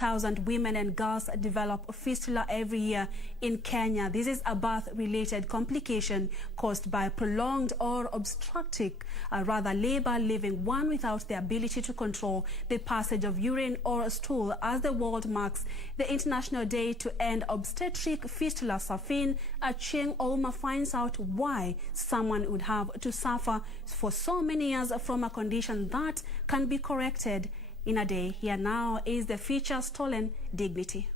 60,000 women and girls develop fistula every year in Kenya. This is a birth-related complication caused by prolonged or obstructed labor, leaving one without the ability to control the passage of urine or stool. As the world marks the International Day to End Obstetric Fistula, Serfine Achieng Olma finds out why someone would have to suffer for so many years from a condition that can be corrected in a day. Here now is the feature Stolen Dignity.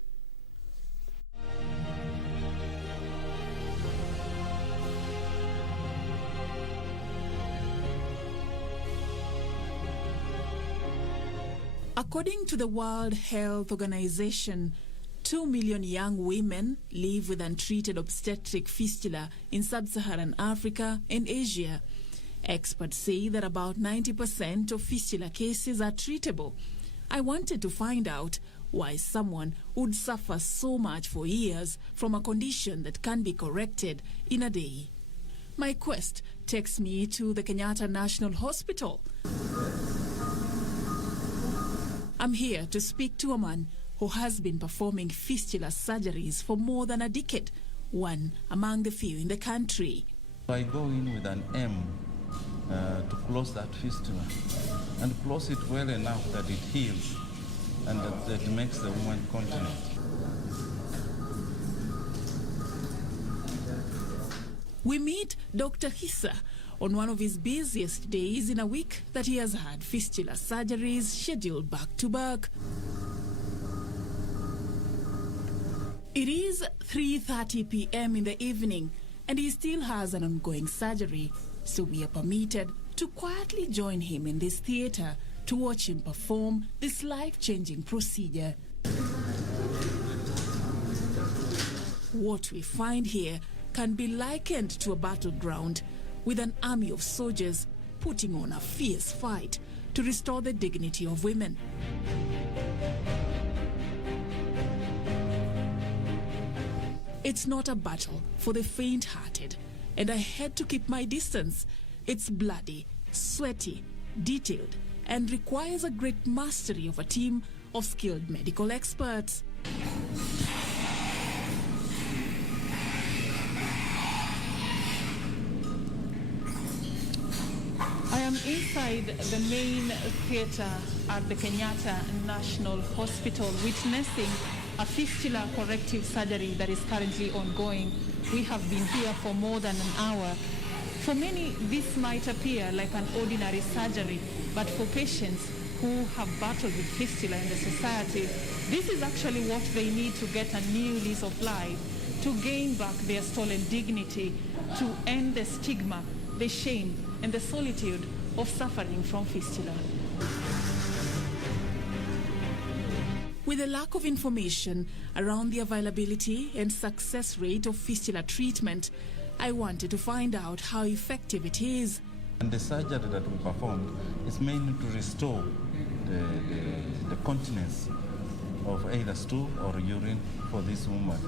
According to the World Health Organization, 2 million young women live with untreated obstetric fistula in Sub-Saharan Africa and Asia. Experts say that about 90% of fistula cases are treatable. I wanted to find out why someone would suffer so much for years from a condition that can be corrected in a day. My quest takes me to the Kenyatta National Hospital. I'm here to speak to a man who has been performing fistula surgeries for more than a decade, one among the few in the country. I go in with an aim to close that fistula and close it well enough that it heals and that makes the woman continent. We meet Dr. Hissa on one of his busiest days in a week that he has had fistula surgeries scheduled back to back. It is 3:30 p.m. in the evening and he still has an ongoing surgery. So we are permitted to quietly join him in this theater to watch him perform this life-changing procedure. What we find here can be likened to a battleground, with an army of soldiers putting on a fierce fight to restore the dignity of women. It's not a battle for the faint-hearted, and I had to keep my distance. It's bloody, sweaty, detailed, and requires a great mastery of a team of skilled medical experts. I am inside the main theatre at the Kenyatta National Hospital, witnessing a fistula corrective surgery that is currently ongoing. We have been here for more than an hour. For many, this might appear like an ordinary surgery, but for patients who have battled with fistula in the society, this is actually what they need to get a new lease of life, to gain back their stolen dignity, to end the stigma, the shame, and the solitude of suffering from fistula. With a lack of information around the availability and success rate of fistula treatment, I wanted to find out how effective it is. And the surgery that we performed is mainly to restore the continence of either stool or urine for this woman,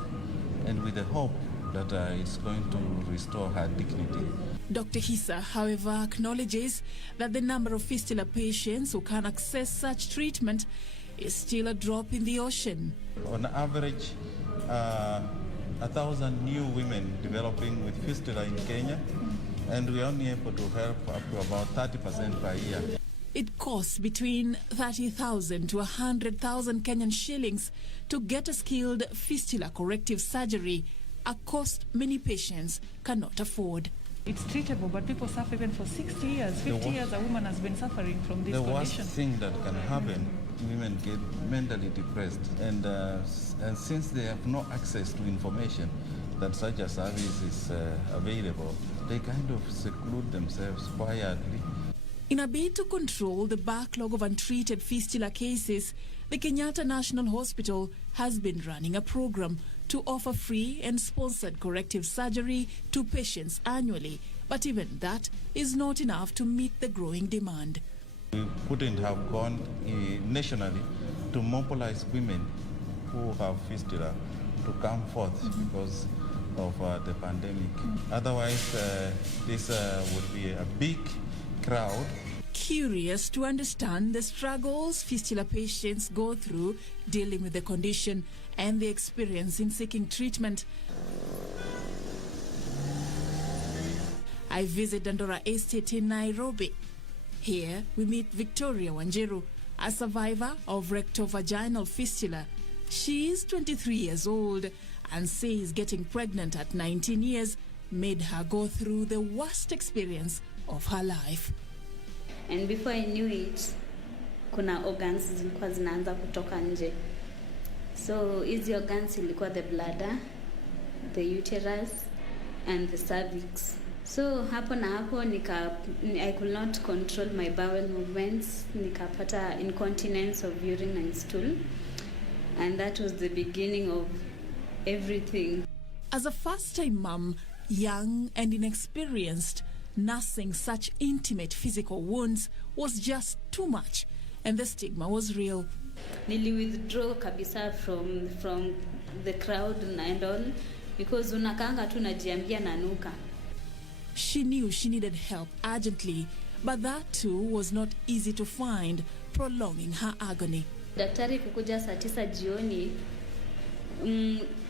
and with the hope that it's going to restore her dignity. Dr. Hissa, however, acknowledges that the number of fistula patients who can access such treatment is still a drop in the ocean. On average, 1,000 new women developing with fistula in Kenya, and we're only able to help up to about 30% per year. It costs between 30,000 to 100,000 Kenyan shillings to get a skilled fistula corrective surgery, a cost many patients cannot afford. It's treatable, but people suffer even for 60 years, 50 years a woman has been suffering from this condition. The worst thing that can happen, women get mentally depressed, and since they have no access to information that such a service is available, they kind of seclude themselves quietly. In a bid to control the backlog of untreated fistula cases, the Kenyatta National Hospital has been running a program to offer free and sponsored corrective surgery to patients annually. But even that is not enough to meet the growing demand. We couldn't have gone nationally to mobilize women who have fistula to come forth because of the pandemic. Otherwise, this would be a big crowd. Curious to understand the struggles fistula patients go through dealing with the condition and the experience in seeking treatment, I visit Dandora Estate in Nairobi. Here we meet Victoria Wanjiru, a survivor of rectovaginal fistula. She is 23 years old and says getting pregnant at 19 years made her go through the worst experience of her life. And before I knew it, kuna organs zilikuwa zinaanza kutoka nje. So hizi organs ilikuwa the bladder, the uterus and the cervix. So hapo na hapo I could not control my bowel movements, nikapata incontinence of urine and stool, and that was the beginning of everything. As a first-time mum, young and inexperienced, nursing such intimate physical wounds was just too much, and the stigma was real. Nili withdraw kabisa from the crowd and all, because unakanga tu najiambia nanuka. She knew she needed help urgently, but that too was not easy to find, prolonging her agony. Daktari kukuja saa 9 jioni,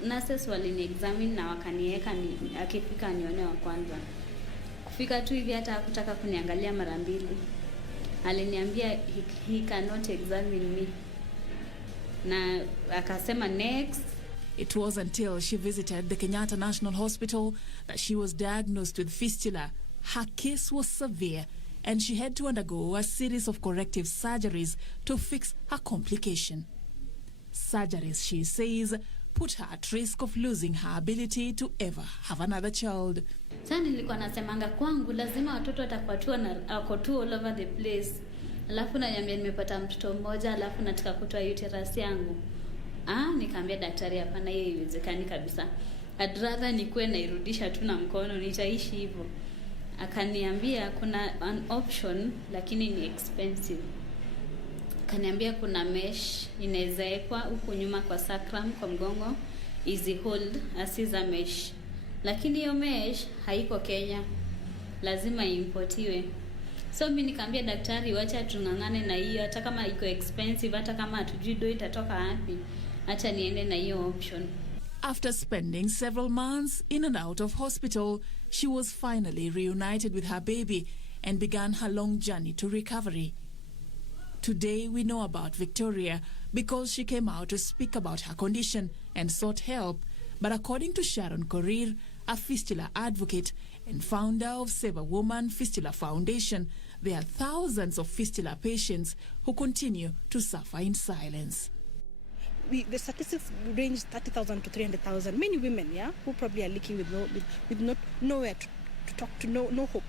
nurses walini-examine na wakanieka akifika nione wa kwanza. Kufika tu hivi hata hakutaka kuniangalia mara mbili. Aliniambia he cannot examine me. Na akasema next. It was until she visited the Kenyatta National Hospital that she was diagnosed with fistula. Her case was severe and she had to undergo a series of corrective surgeries to fix her complication. Surgeries, she says, put her at risk of losing her ability to ever have another child. Sasa nilikuwa nasemanga kwangu lazima watoto watakuwa tu wako tu all over the place. Alafu naniambia nimepata mtoto mmoja, alafu nataka kutoa uterus yangu. Nikaambia daktari hapana, hiyo haiwezekani kabisa. I'd rather nikuwe nairudisha tu na mkono, nitaishi hivyo. Akaniambia kuna an option lakini ni expensive. Akaniambia kuna mesh inaweza ekwa huku nyuma kwa sacrum, kwa mgongo, easy hold, asiza mesh. Lakini hiyo mesh haiko Kenya, lazima importiwe. So mimi nikaambia daktari wacha tungangane na hiyo, hata kama iko expensive, hata kama hatujui do itatoka wapi, acha niende na hiyo option. After spending several months in and out of hospital, she was finally reunited with her baby and began her long journey to recovery. Today we know about Victoria because she came out to speak about her condition and sought help. But according to Sharon Korir, a fistula advocate and founder of Save a Woman Fistula Foundation, there are thousands of fistula patients who continue to suffer in silence. The statistics range 30,000 to 300,000. Many women, who probably are looking with nowhere to talk to, no hope,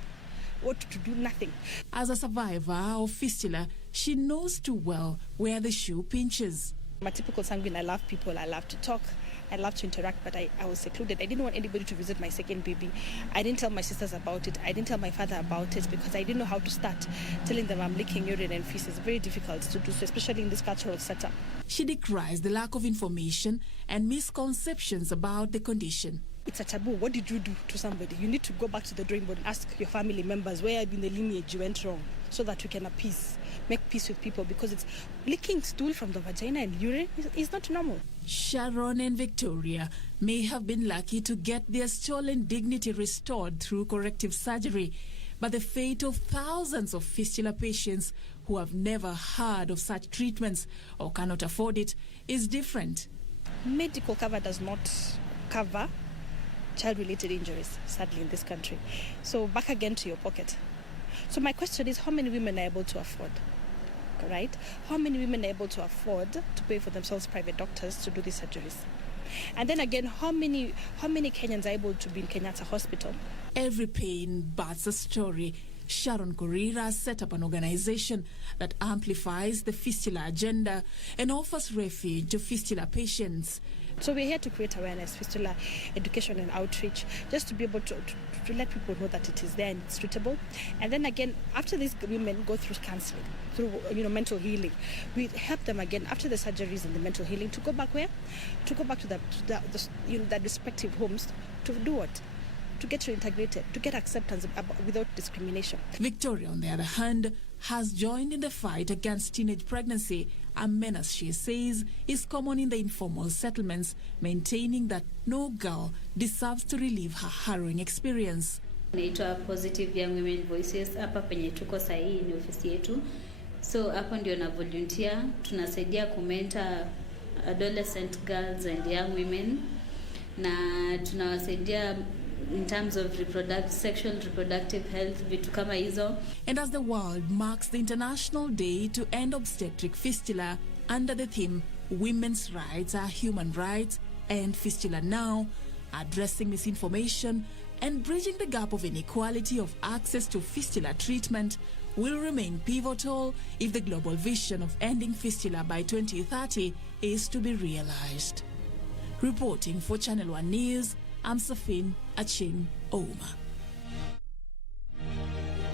what to do, nothing. As a survivor of fistula, she knows too well where the shoe pinches. I'm a typical sanguine. I love people. I love to talk. I love to interact, but I was secluded. I didn't want anybody to visit my second baby. I didn't tell my sisters about it. I didn't tell my father about it because I didn't know how to start telling them I'm leaking urine and feces. Very difficult to do so, especially in this cultural setup. She decries the lack of information and misconceptions about the condition. It's a taboo. What did you do to somebody? You need to go back to the drawing board and ask your family members where in the lineage you went wrong so that you can make peace with people, because it's leaking stool from the vagina and urine is not normal. Sharon and Victoria may have been lucky to get their stolen dignity restored through corrective surgery, but the fate of thousands of fistula patients who have never heard of such treatments or cannot afford it is different. Medical cover does not cover child-related injuries, sadly, in this country. So back again to your pocket. So my question is, how many women are able to afford? Right? How many women are able to afford to pay for themselves private doctors to do these surgeries? And then again, how many Kenyans are able to be in Kenyatta Hospital? Every pain births a story. Sharon Korir has set up an organization that amplifies the fistula agenda and offers refuge to fistula patients. So we're here to create awareness, fistula education and outreach, just to be able to let people know that it is there and it's treatable. And then again, after these women go through counseling, through mental healing, we help them again after the surgeries and the mental healing to go back where? To go back to the respective homes to do what? To get reintegrated, to get acceptance without discrimination. Victoria, on the other hand, has joined in the fight against teenage pregnancy, a menace she says is common in the informal settlements, maintaining that no girl deserves to relive her harrowing experience. Naitwa Positive Young Women Voices. Hapa penye tuko sahihi ni ofisi yetu. So hapo ndio na volunteer, tunasaidia kumenta adolescent girls and young women, na tunawasaidia in terms of sexual reproductive health, vitu kama hizo. And as the world marks the International Day to End Obstetric Fistula under the theme Women's Rights are Human Rights, End Fistula Now, addressing misinformation and bridging the gap of inequality of access to fistula treatment will remain pivotal if the global vision of ending fistula by 2030 is to be realized. Reporting for Channel One News, I'm Serfine Achieng, Oma.